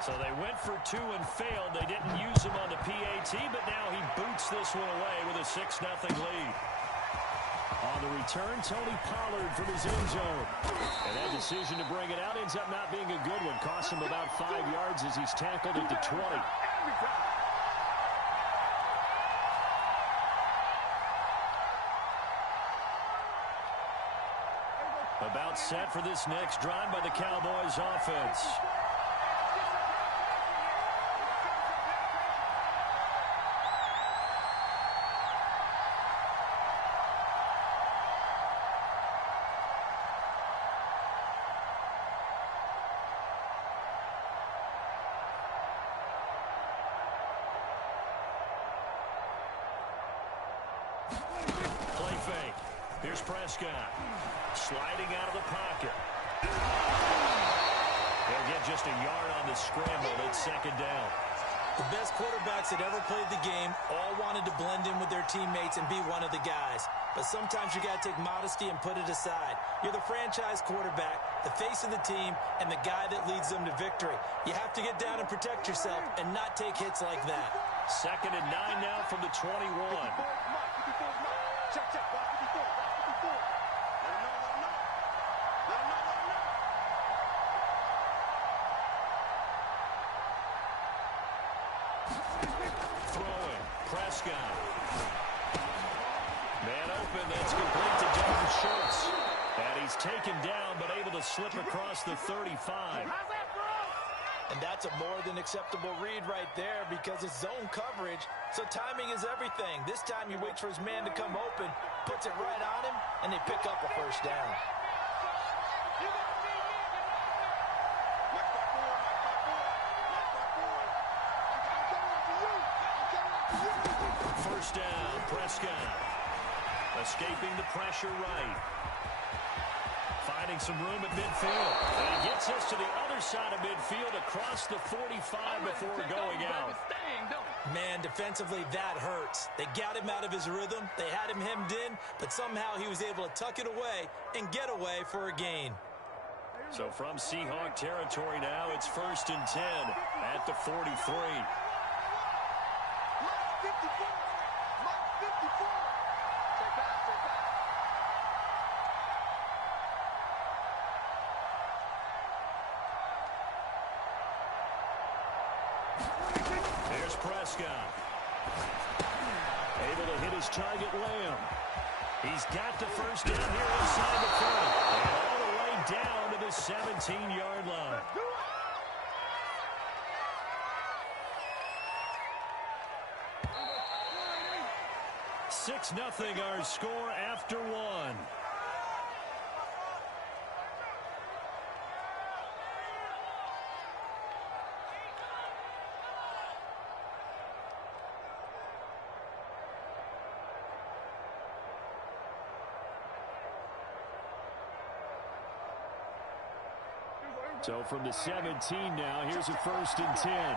So they went for two and failed. They didn't use him on the PAT, but now he boots this one away with a 6-0 lead. On the return, Tony Pollard from his end zone. And that decision to bring it out ends up not being a good one. Costs him about 5 yards as he's tackled at the 20. About set for this next drive by the Cowboys offense. Play fake. Here's Prescott. Sliding out of the pocket. They'll get just a yard on the scramble. It's second down. The best quarterbacks that ever played the game all wanted to blend in with their teammates and be one of the guys. But sometimes you got to take modesty and put it aside. You're the franchise quarterback, the face of the team, and the guy that leads them to victory. You have to get down and protect yourself and not take hits like that. 2nd and 9 now from the 21. Throwing. Prescott. Man open. That's complete to Dalton Schultz. And he's taken down, but able to slip across the 35. And that's a more than acceptable read right there because it's zone coverage, so timing is everything. This time he waits for his man to come open, puts it right on him, and they pick up a first down. First down, Prescott. Escaping the pressure right. Finding some room at midfield. And he gets us to the other side of midfield across the 45 before going out. Man, defensively, that hurts. They got him out of his rhythm. They had him hemmed in, but somehow he was able to tuck it away and get away for a gain. So from Seahawk territory now, it's 1st and 10 at the 43. There's Prescott. Able to hit his target, Lamb. He's got the first down here inside the 30. And all the way down to the 17-yard line. Six 0 our score after one. So from the 17 now, here's a 1st and 10.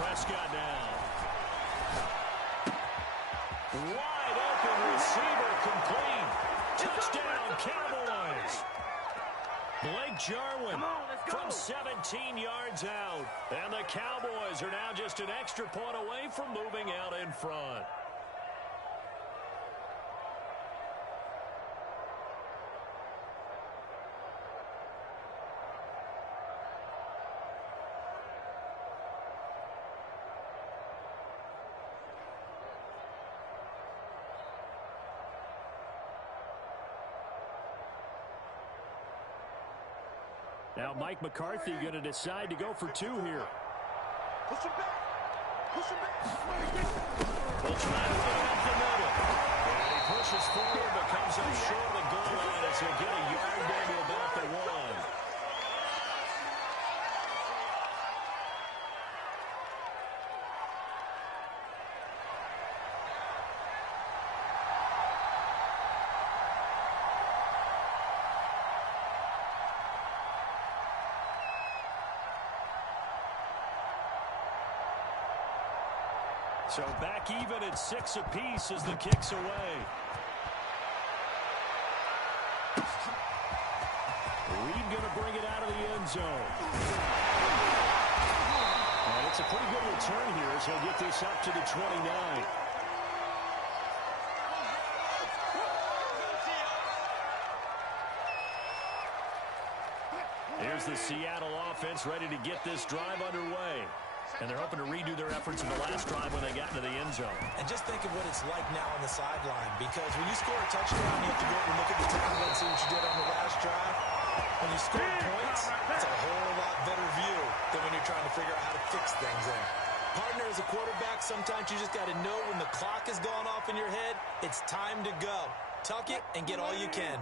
Prescott now. Wide open receiver complete. Touchdown, Cowboys. Blake Jarwin from 17 yards out. And the Cowboys are now just an extra point away from moving out in front. Now Mike McCarthy going to decide to go for two here. Push him back. Push him back. They'll try to get up the middle. And he pushes forward, but comes up short of the goal line as he'll get a yard down to about the 1. So back even at 6 apiece as the kick's away. Reed going to bring it out of the end zone. And it's a pretty good return here as he'll get this up to the 29. Here's the Seattle offense ready to get this drive underway. And they're hoping to redo their efforts in the last drive when they got into the end zone. And just think of what it's like now on the sideline, because when you score a touchdown, you have to go over and look at the tablet and see what you did on the last drive. When you score points, it's a whole lot better view than when you're trying to figure out how to fix things in. Partner, as a quarterback, sometimes you just got to know when the clock has gone off in your head, it's time to go. Tuck it and get all you can.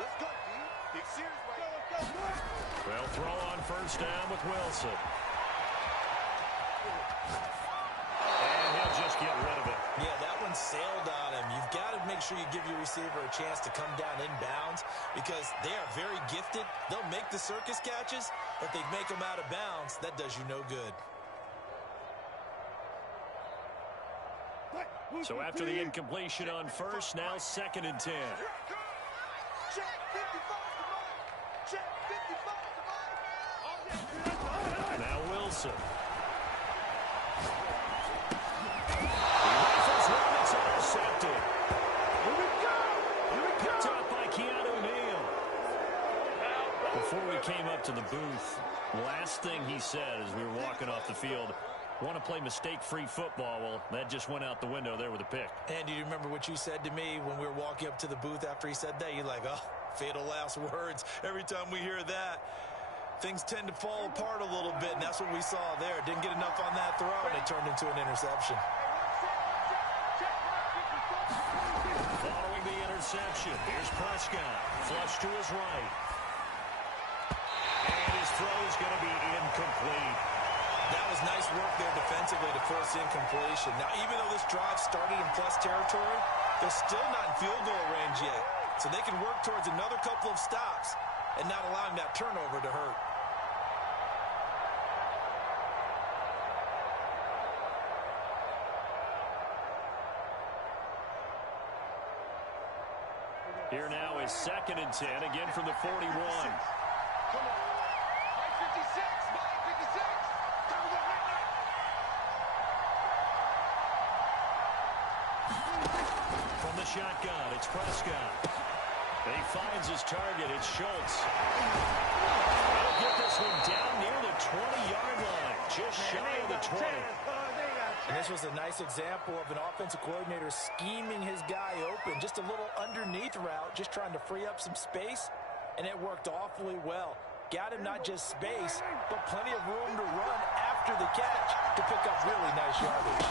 Let's go, D. Big series right now. They'll throw on first down with Wilson. And he'll just get rid of it. Yeah, that one sailed on him. You've got to make sure you give your receiver a chance to come down inbounds because they are very gifted. They'll make the circus catches, but they make them out of bounds. That does you no good. So after the incompletion on first, now 2nd and 10. Check 55 to mine. Check 55 to mine. Now Wilson. He rifles one that's intercepted. Here we go. Picked up by Keanu Neal. Before we came up to the booth, last thing he said as we were walking off the field, want to play mistake-free football. Well, that just went out the window there with a pick. And do you remember what you said to me when we were walking up to the booth after he said that? You're like, oh, fatal last words. Every time we hear that, things tend to fall apart a little bit, and that's what we saw there. Didn't get enough on that throw, and it turned into an interception. Following the interception, here's Prescott. Flush to his right. And his throw is going to be incomplete. That was nice work there defensively to force incompletion. Now, even though this drive started in plus territory, they're still not in field goal range yet. So they can work towards another couple of stops and not allowing that turnover to hurt. Here now is 2nd and 10, again from the 41. Come on. Mike 56. Mike 56. From the shotgun, it's Prescott. He finds his target. It's Schultz. He'll get this one down near the 20-yard line, just shy of the 20. And this was a nice example of an offensive coordinator scheming his guy open. Just a little underneath route, just trying to free up some space, and it worked awfully well. Got him not just space, but plenty of room to run after the catch to pick up really nice yardage.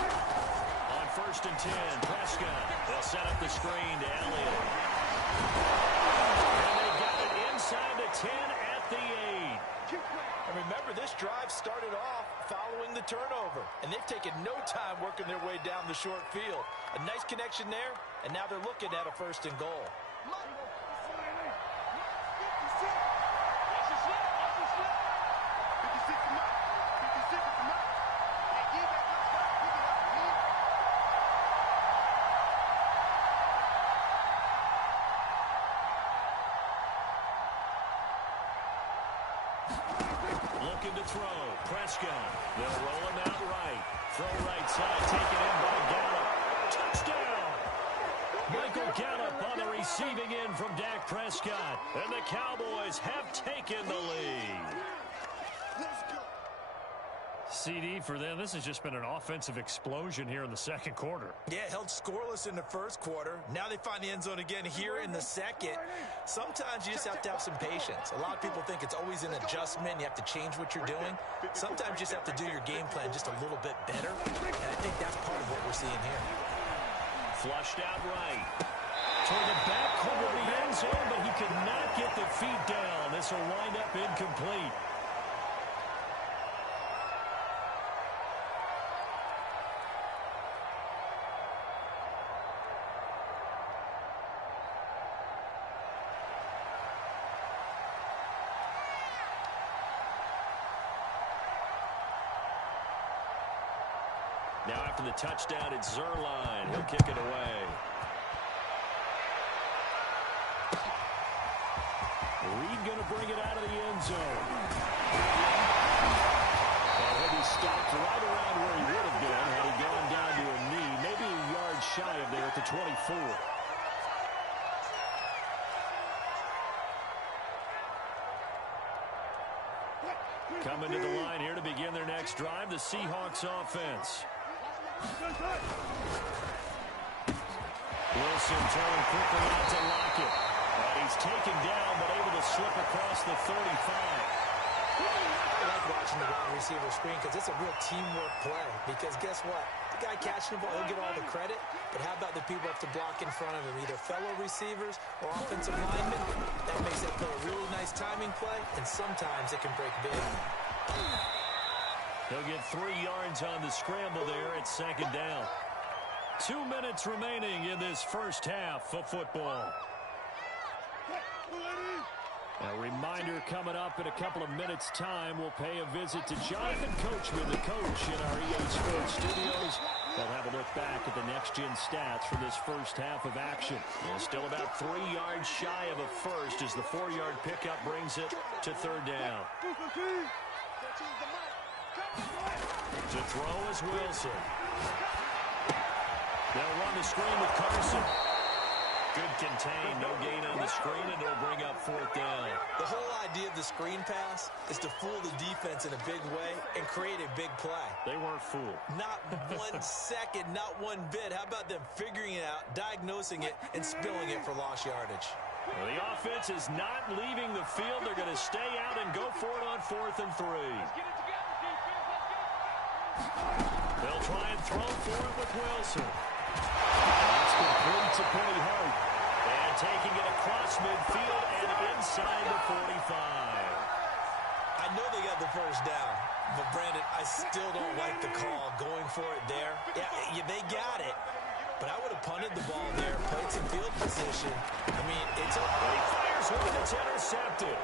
On 1st and 10, Prescott. They'll set up the screen to Elliott. And they got it inside the 10 at the 8. And remember, this drive started off following the turnover, and they've taken no time working their way down the short field. A nice connection there, and now they're looking at a 1st and goal. Looking to throw. Prescott. They'll roll him out right. Throw right side. Taken in by Gallup. Touchdown! Michael Gallup on the receiving end from Dak Prescott. And the Cowboys have taken the lead. CD, for them, this has just been an offensive explosion here in the 2nd quarter. Yeah, held scoreless in the 1st quarter. Now they find the end zone again here in the 2nd. Sometimes you just have to have some patience. A lot of people think it's always an adjustment. You have to change what you're doing. Sometimes you just have to do your game plan just a little bit better. And I think that's part of what we're seeing here. Flushed out right. Toward the back corner of the end zone, but he could not get the feet down. This will wind up incomplete. Now after the touchdown, it's Zerline. He'll kick it away. Reed going to bring it out of the end zone. And he'll be stopped right around where he would have been had he gone down to a knee, maybe a yard shy of there at the 24. Coming to the line here to begin their next drive, the Seahawks offense. Wilson throwing quickly out to Lockett. And he's taken down, but able to slip across the 35. I like watching the wide receiver screen because it's a real teamwork play. Because guess what? The guy catching the ball, he'll get all the credit. But how about the people have to block in front of him, either fellow receivers or offensive linemen? That makes that play a really nice timing play, and sometimes it can break big. He'll get 3 yards on the scramble there at second down. 2 minutes remaining in this first half of football. A reminder coming up in a couple of minutes' time. We'll pay a visit to Jonathan Coachman, the coach in our EA Sports studios. They'll have a look back at the next-gen stats from this first half of action. And still about 3 yards shy of a first as the 4-yard pickup brings it to third down. To throw is Wilson. They'll run the screen with Carson. Good contain, no gain on the screen, and it'll bring up fourth down. The whole idea of the screen pass is to fool the defense in a big way and create a big play. They weren't fooled. Not 1 second, not one bit. How about them figuring it out, diagnosing it, and spilling it for lost yardage? Well, the offense is not leaving the field. They're going to stay out and go for it on 4th and 3. They'll try and throw for it with Wilson. That's complete to Penny Hart. And taking it across midfield and inside the 45. I know they got the first down, but Brandon, I still don't like the call going for it there. Yeah, they got it, but I would have punted the ball there, played some field position. I mean, it's a... He fires one that's intercepted.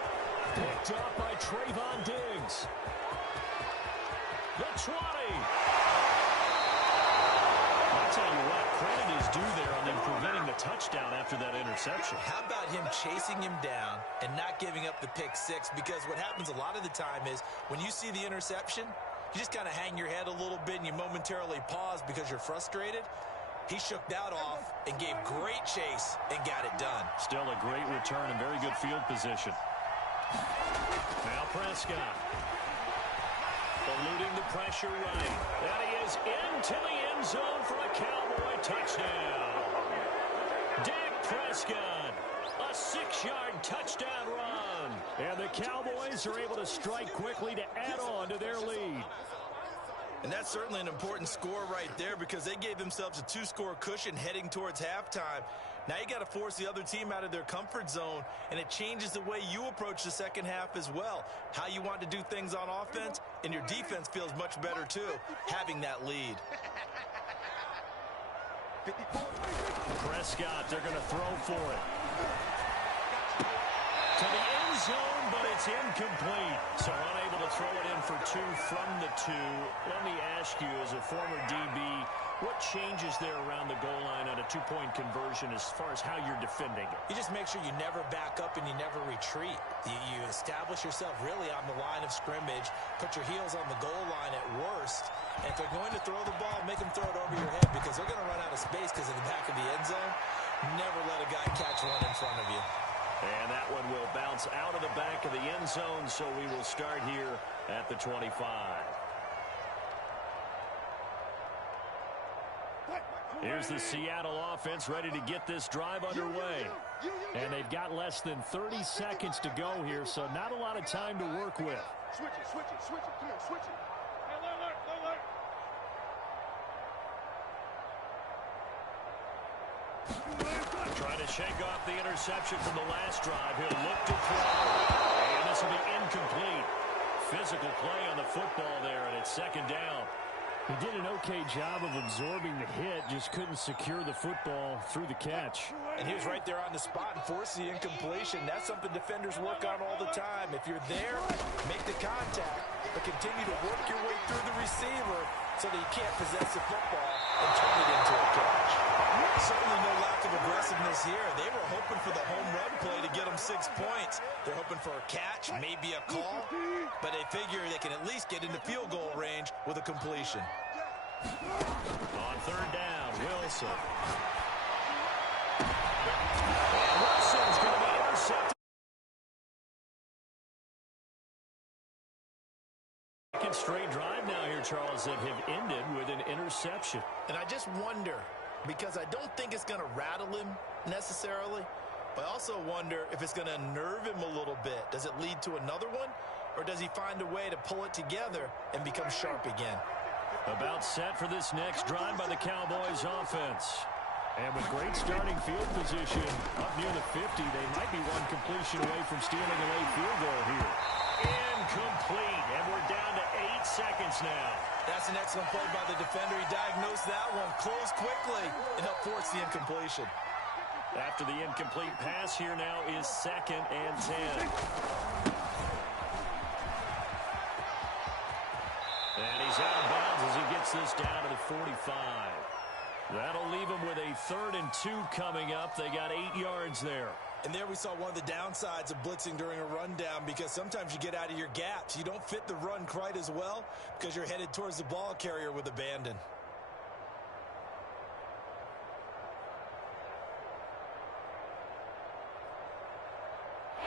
Picked up by Trayvon Diggs. The 20. I'll tell you what, credit is due there on them preventing the touchdown after that interception. How about him chasing him down and not giving up the pick six? Because what happens a lot of the time is when you see the interception, you just kind of hang your head a little bit and you momentarily pause because you're frustrated. He shook that off and gave great chase and got it done. Still a great return and very good field position. Now Prescott. Eluding the pressure right. And he is into the end zone for a Cowboy touchdown. Dak Prescott, a 6-yard touchdown run. And the Cowboys are able to strike quickly to add on to their lead. And that's certainly an important score right there because they gave themselves a 2-score cushion heading towards halftime. Now you got to force the other team out of their comfort zone, and it changes the way you approach the second half as well. How you want to do things on offense, and your defense feels much better too, having that lead. Prescott, they're going to throw for it. To the end zone, but it's incomplete. So unable to throw it in for 2 from the 2. Let me ask you, as a former DB, what changes there around the goal line on a 2-point conversion as far as how you're defending it? You just make sure you never back up and you never retreat. You establish yourself really on the line of scrimmage, put your heels on the goal line at worst, and if they're going to throw the ball, make them throw it over your head because they're going to run out of space because of the back of the end zone. Never let a guy catch one in front of you. And that one will bounce out of the back of the end zone, so we will start here at the 25. Here's the Seattle offense ready to get this drive underway. And they've got less than 30 seconds to go here, so not a lot of time to work with. Switch it, switch it, switch it. Come on, switch it. Hey, alert. Trying to shake off the interception from the last drive. He'll look to throw. And this will be incomplete. Physical play on the football there, and it's second down. He did an okay job of absorbing the hit, just couldn't secure the football through the catch. And he was right there on the spot and forced the incompletion. That's something defenders work on all the time. If you're there, make the contact, but continue to work your way through the receiver so that you can't possess the football and turn it into a catch. Certainly no lack of aggressiveness here. They were hoping for the home run play to get them 6 points. They're hoping for a catch, maybe a call, but they figure they can at least get into field goal range with a completion. On third down, Wilson. And Wilson's going to be intercepted. Second straight drive now here, Charles, that have ended with an interception. And I just wonder, because I don't think it's going to rattle him necessarily, but I also wonder if it's going to nerve him a little bit. Does it lead to another one, or does he find a way to pull it together and become sharp again? About set for this next drive by the Cowboys offense. And with great starting field position up near the 50, they might be one completion away from stealing a late field goal here. Incomplete, and we're down to 8 seconds now. That's an excellent play by the defender. He diagnosed that one, closed quickly, and helped force the incompletion. After the incomplete pass, here now is 2nd and 10. And he's out of bounds as he gets this down to the 45. That'll leave him with a 3rd and 2 coming up. They got 8 yards there. And there we saw one of the downsides of blitzing during a rundown, because sometimes you get out of your gaps. You don't fit the run quite as well because you're headed towards the ball carrier with abandon.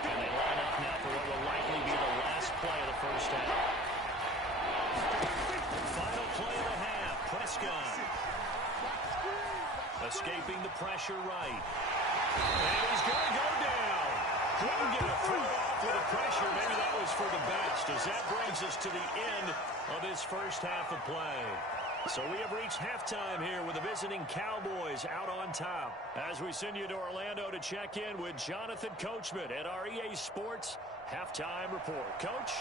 And they line up now for what will likely be the last play of the first half. Final play of the half. Prescott escaping the pressure right. And he's going to go down. Couldn't get a throw off with the pressure. Maybe that was for the best, as that brings us to the end of this first half of play. So we have reached halftime here with the visiting Cowboys out on top. As we send you to Orlando to check in with Jonathan Coachman at our EA Sports Halftime Report. Coach?